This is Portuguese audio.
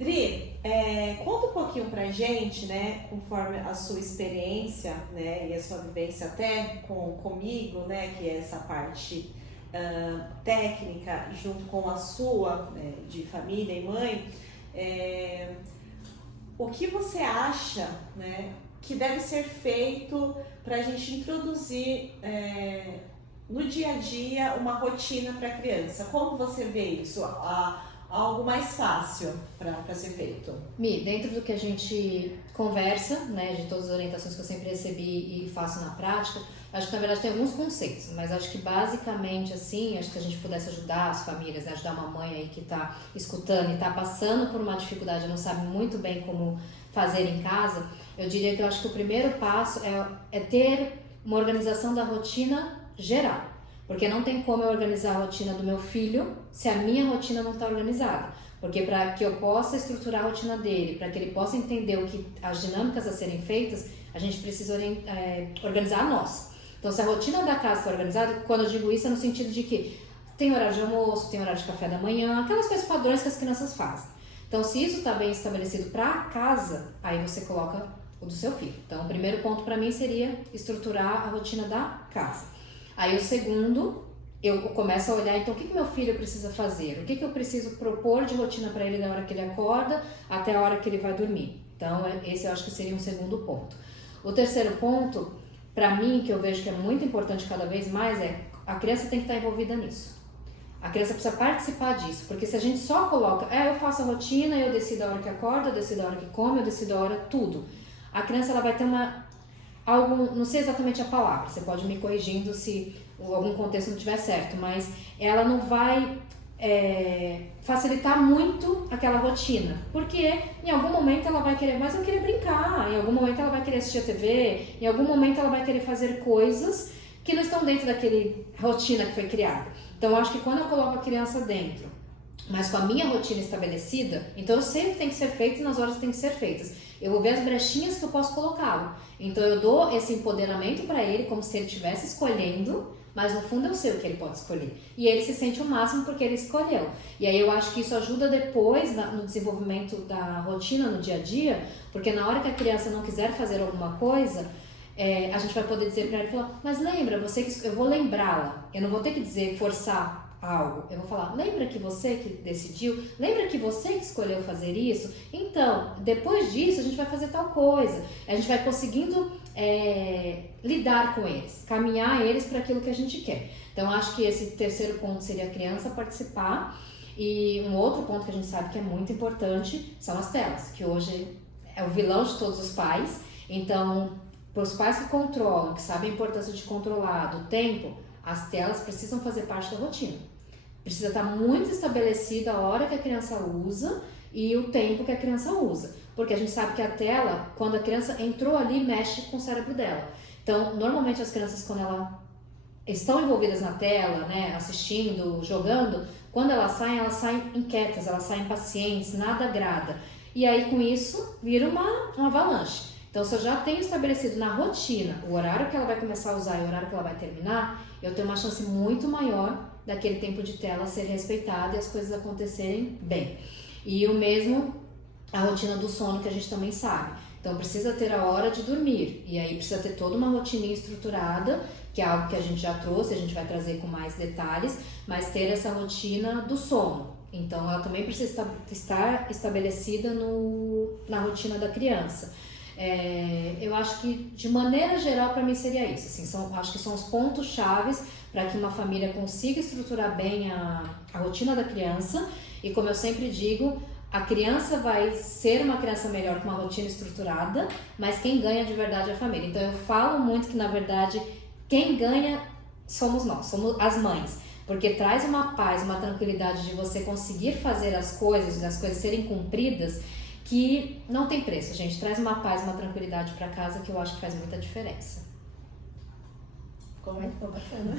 Dri, conta um pouquinho pra gente, né, conforme a sua experiência, né, e a sua vivência até comigo, né, que é essa parte técnica, junto com a sua, né, de família e mãe, o que você acha, né, que deve ser feito para a gente introduzir no dia a dia uma rotina para a criança? Como você vê isso? Algo mais fácil para ser feito? Mi, dentro do que a gente conversa, né, de todas as orientações que eu sempre recebi e faço na prática, acho que na verdade tem alguns conceitos, mas acho que basicamente assim, acho que a gente pudesse ajudar as famílias, né, ajudar uma mãe aí que está escutando e está passando por uma dificuldade, não sabe muito bem como fazer em casa, eu diria que eu acho que o primeiro passo é ter uma organização da rotina geral. Porque não tem como eu organizar a rotina do meu filho se a minha rotina não está organizada. Porque para que eu possa estruturar a rotina dele, para que ele possa entender as dinâmicas a serem feitas, a gente precisa organizar a nossa. Então, se a rotina da casa está organizada, quando eu digo isso é no sentido de que tem horário de almoço, tem horário de café da manhã, aquelas coisas padrões que as crianças fazem. Então, se isso está bem estabelecido para a casa, aí você coloca o do seu filho. Então, o primeiro ponto para mim seria estruturar a rotina da casa. Aí o segundo, eu começo a olhar, então o que meu filho precisa fazer? O que eu preciso propor de rotina para ele da hora que ele acorda até a hora que ele vai dormir? Então esse eu acho que seria um segundo ponto. O terceiro ponto, para mim, que eu vejo que é muito importante cada vez mais, é a criança tem que estar envolvida nisso. A criança precisa participar disso, porque se a gente só coloca, eu faço a rotina, eu decido a hora que acorda, eu decido a hora que come, eu decido a hora tudo. A criança ela vai ter não sei exatamente a palavra, você pode me corrigindo se algum contexto não estiver certo, mas ela não vai facilitar muito aquela rotina, porque em algum momento ela vai querer, mas eu querer brincar, em algum momento ela vai querer assistir a TV, em algum momento ela vai querer fazer coisas que não estão dentro daquele rotina que foi criada. Então eu acho que quando eu coloco a criança dentro, mas com a minha rotina estabelecida, então eu sei o que tem que ser feito e nas horas que tem que ser feitas. Eu vou ver as brechinhas que eu posso colocá-lo. Então eu dou esse empoderamento para ele como se ele estivesse escolhendo, mas no fundo eu sei o que ele pode escolher. E ele se sente o máximo porque ele escolheu. E aí eu acho que isso ajuda depois no desenvolvimento da rotina no dia a dia, porque na hora que a criança não quiser fazer alguma coisa, a gente vai poder dizer para ela, mas lembra, eu vou lembrá-la. Eu não vou ter que dizer, forçar algo. Eu vou falar, lembra que você que decidiu? Lembra que você que escolheu fazer isso? Então, depois disso, a gente vai fazer tal coisa. A gente vai conseguindo lidar com eles, caminhar eles para aquilo que a gente quer. Então, acho que esse terceiro ponto seria a criança participar. E um outro ponto que a gente sabe que é muito importante são as telas, que hoje é o vilão de todos os pais. Então, para os pais que controlam, que sabem a importância de controlar do tempo, as telas precisam fazer parte da rotina. Precisa estar muito estabelecida a hora que a criança usa e o tempo que a criança usa. Porque a gente sabe que a tela, quando a criança entrou ali, mexe com o cérebro dela. Então, normalmente as crianças, quando elas estão envolvidas na tela, né, assistindo, jogando, quando elas saem inquietas, elas saem impacientes, nada agrada. E aí, com isso, vira uma avalanche. Então, se eu já tenho estabelecido na rotina o horário que ela vai começar a usar e o horário que ela vai terminar, eu tenho uma chance muito maior daquele tempo de tela ser respeitado e as coisas acontecerem bem. E o mesmo, a rotina do sono que a gente também sabe. Então, precisa ter a hora de dormir. E aí, precisa ter toda uma rotininha estruturada, que é algo que a gente já trouxe, a gente vai trazer com mais detalhes, mas ter essa rotina do sono. Então, ela também precisa estar estabelecida na rotina da criança. Eu acho que de maneira geral para mim seria isso, assim, acho que são os pontos chaves para que uma família consiga estruturar bem a rotina da criança. E como eu sempre digo, a criança vai ser uma criança melhor com uma rotina estruturada, mas quem ganha de verdade é a família. Então eu falo muito que na verdade quem ganha somos nós, somos as mães, porque traz uma paz, uma tranquilidade de você conseguir fazer as coisas serem cumpridas, que não tem preço, gente. Traz uma paz, uma tranquilidade para casa que eu acho que faz muita diferença. Ficou bacana.